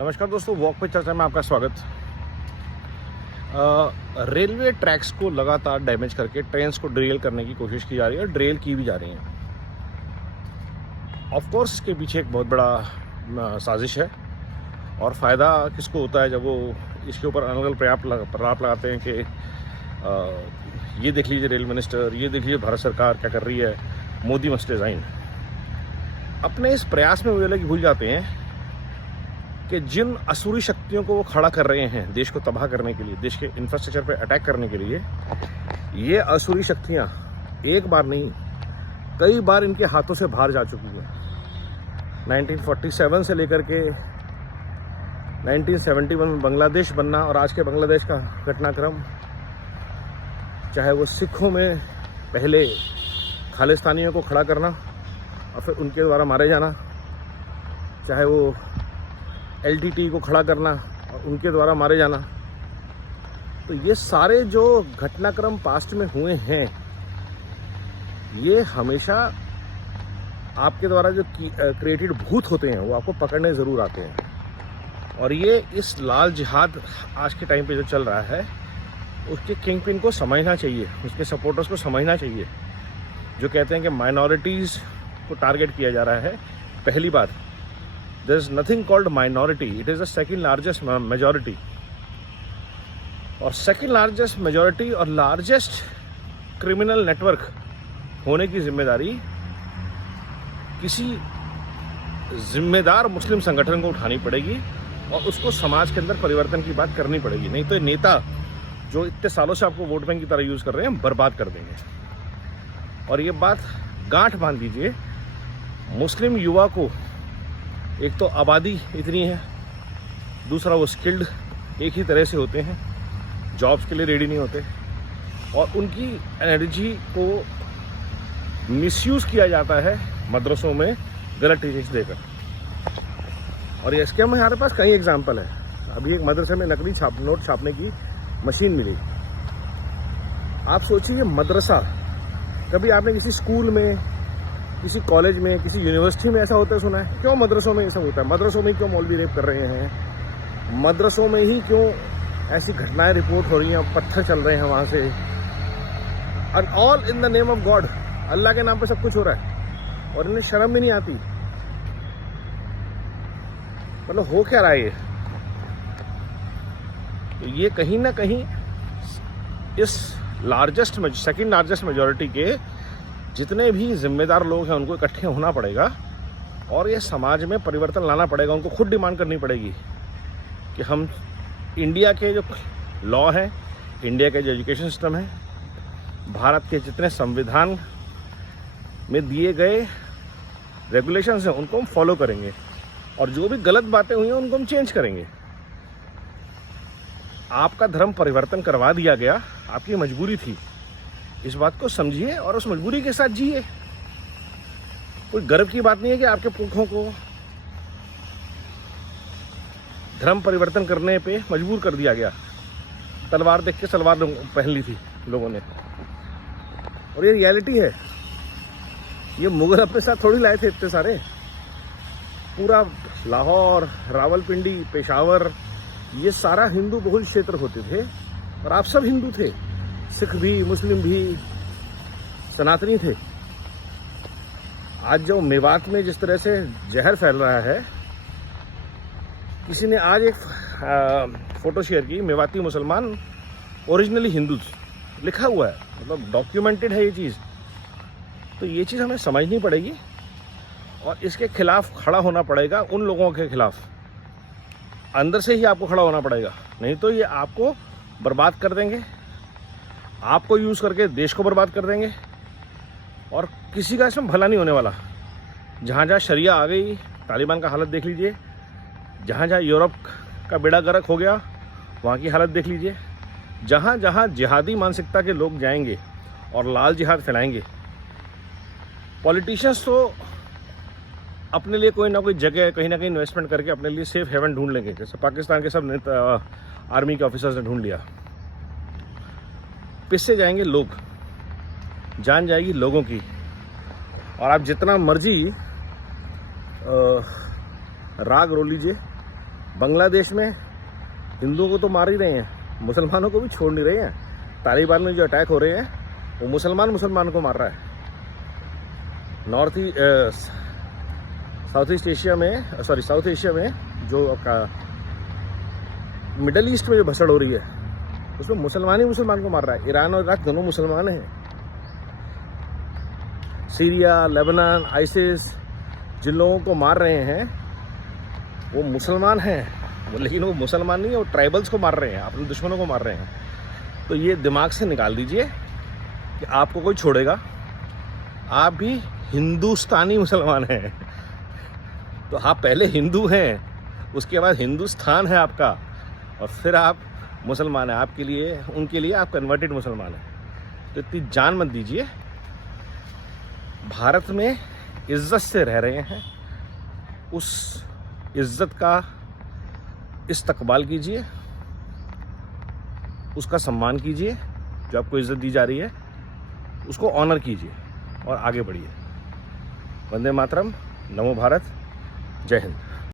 नमस्कार दोस्तों, वॉक पे चर्चा में आपका स्वागत। रेलवे ट्रैक्स को लगातार डैमेज करके ट्रेन्स को ड्रेल करने की कोशिश की जा रही है और ड्रेल की भी जा रही है। ऑफ कोर्स इसके पीछे एक बहुत बड़ा साजिश है और फ़ायदा किसको होता है जब वो इसके ऊपर अलग प्रलाप लगाते हैं कि ये देख लीजिए रेल मिनिस्टर, ये देख लीजिए भारत सरकार क्या कर रही है, मोदी मस्ट रिज़ाइन। अपने इस प्रयास में वो लोग भूल जाते हैं कि जिन असुरी शक्तियों को वो खड़ा कर रहे हैं देश को तबाह करने के लिए, देश के इंफ्रास्ट्रक्चर पे अटैक करने के लिए, ये असुरी शक्तियां एक बार नहीं कई बार इनके हाथों से बाहर जा चुकी हैं। 1947 से लेकर के 1971 में बांग्लादेश बनना और आज के बांग्लादेश का घटनाक्रम, चाहे वो सिखों में पहले खालिस्तानियों को खड़ा करना और फिर उनके द्वारा मारे जाना, चाहे वो LTT को खड़ा करना और उनके द्वारा मारे जाना, तो ये सारे जो घटनाक्रम पास्ट में हुए हैं ये हमेशा आपके द्वारा जो क्रिएटेड भूत होते हैं वो आपको पकड़ने ज़रूर आते हैं। और ये इस लाल जिहाद आज के टाइम पे जो चल रहा है उसके किंग पिन को समझना चाहिए, उसके सपोर्टर्स को समझना चाहिए जो कहते हैं कि माइनॉरिटीज़ को टारगेट किया जा रहा है। पहली बात, there is nothing called minority, it is the second largest majority, और second largest majority और largest criminal network होने की जिम्मेदारी किसी जिम्मेदार मुस्लिम संगठन को उठानी पड़ेगी और उसको समाज के अंदर परिवर्तन की बात करनी पड़ेगी। नहीं तो ये नेता जो इतने सालों से आपको वोट बैंक की तरह यूज़ कर रहे हैं बर्बाद कर देंगे। और ये बात गांठ बांध दीजिए, मुस्लिम युवा को एक तो आबादी इतनी है, दूसरा वो स्किल्ड एक ही तरह से होते हैं, जॉब्स के लिए रेडी नहीं होते और उनकी एनर्जी को मिसयूज़ किया जाता है मदरसों में गलत टीचिंग्स देकर। और इसके हमारे पास कई एग्जाम्पल है। अभी एक मदरसे में नकली नोट छापने की मशीन मिली। आप सोचिए मदरसा, कभी आपने किसी स्कूल में, किसी कॉलेज में, किसी यूनिवर्सिटी में ऐसा होता है सुना है? क्यों मदरसों में ऐसा होता है? मदरसों में क्यों मौलवी रेप कर रहे हैं? मदरसों में ही क्यों ऐसी घटनाएं रिपोर्ट हो रही हैं, पत्थर चल रहे हैं वहाँ से? And all in the name of God, Allah के नाम पे सब कुछ हो रहा है और इन्हें शर्म भी नहीं आती। मतलब हो क्या रहा है ये? तो ये कहीं ना कहीं इस सेकंड लार्जेस्ट मेजॉरिटी के जितने भी जिम्मेदार लोग हैं उनको इकट्ठे होना पड़ेगा और ये समाज में परिवर्तन लाना पड़ेगा। उनको खुद डिमांड करनी पड़ेगी कि हम इंडिया के जो लॉ हैं, इंडिया के जो एजुकेशन सिस्टम है, भारत के जितने संविधान में दिए गए रेगुलेशंस हैं उनको हम फॉलो करेंगे और जो भी गलत बातें हुई हैं उनको हम चेंज करेंगे। आपका धर्म परिवर्तन करवा दिया गया, आपकी मजबूरी थी, इस बात को समझिए और उस मजबूरी के साथ जिए। कोई गर्व की बात नहीं है कि आपके पुरखों को धर्म परिवर्तन करने पे मजबूर कर दिया गया। तलवार देख के सलवार पहन ली थी लोगों ने और ये रियलिटी है। ये मुगल अपने साथ थोड़ी लाए थे इतने सारे। पूरा लाहौर, रावलपिंडी, पेशावर, ये सारा हिंदू बहुल क्षेत्र होते थे और आप सब हिंदू थे, सिख भी, मुस्लिम भी, सनातनी थे। आज जो मेवात में जिस तरह से जहर फैल रहा है, किसी ने आज एक फोटो शेयर की, मेवाती मुसलमान ओरिजिनली हिंदू लिखा हुआ है, मतलब डॉक्यूमेंटेड है ये चीज़। तो ये चीज़ हमें समझनी पड़ेगी और इसके खिलाफ खड़ा होना पड़ेगा। उन लोगों के खिलाफ अंदर से ही आपको खड़ा होना पड़ेगा, नहीं तो ये आपको बर्बाद कर देंगे, आपको यूज़ करके देश को बर्बाद कर देंगे और किसी का इसमें भला नहीं होने वाला। जहाँ जहाँ शरिया आ गई, तालिबान का हालत देख लीजिए, जहाँ जहाँ यूरोप का बेड़ा गर्क हो गया वहाँ की हालत देख लीजिए। जहाँ जहाँ जिहादी मानसिकता के लोग जाएंगे और लाल जिहाद फैलाएंगे, पॉलिटिशियंस तो अपने लिए कोई ना कोई जगह कहीं ना कहीं इन्वेस्टमेंट करके अपने लिए सेफ हेवन ढूंढ लेंगे, जैसे पाकिस्तान के सब आर्मी के ऑफिसर्स ने ढूंढ लिया। पिससे जाएंगे लोग, जान जाएगी लोगों की। और आप जितना मर्जी राग रो लीजिए, बांग्लादेश में हिंदुओं को तो मार ही रहे हैं, मुसलमानों को भी छोड़ नहीं रहे हैं। तालिबान में जो अटैक हो रहे हैं वो मुसलमान को मार रहा है। साउथ एशिया में जो आपका मिडल ईस्ट में जो भसड़ हो रही है उसमें मुसलमान ही मुसलमान को मार रहा है। ईरान और इराक दोनों मुसलमान हैं। सीरिया, लेबनान, आइसिस जिन लोगों को मार रहे हैं वो मुसलमान हैं, लेकिन वो मुसलमान नहीं है, वो ट्राइबल्स को मार रहे हैं, अपने दुश्मनों को मार रहे हैं। तो ये दिमाग से निकाल दीजिए कि आपको कोई छोड़ेगा। आप भी हिंदुस्तानी मुसलमान हैं। तो आप पहले हिंदू हैं, उसके बाद हिंदुस्तान है आपका, और फिर आप मुसलमान हैं। आपके लिए, उनके लिए आप कन्वर्टेड मुसलमान हैं। तो इतनी जान मत दीजिए। भारत में इज्जत से रह रहे हैं, उस इज्जत का इस्तकबाल कीजिए, उसका सम्मान कीजिए। जो आपको इज्जत दी जा रही है उसको ऑनर कीजिए और आगे बढ़िए। वंदे मातरम, नमो भारत, जय हिंद।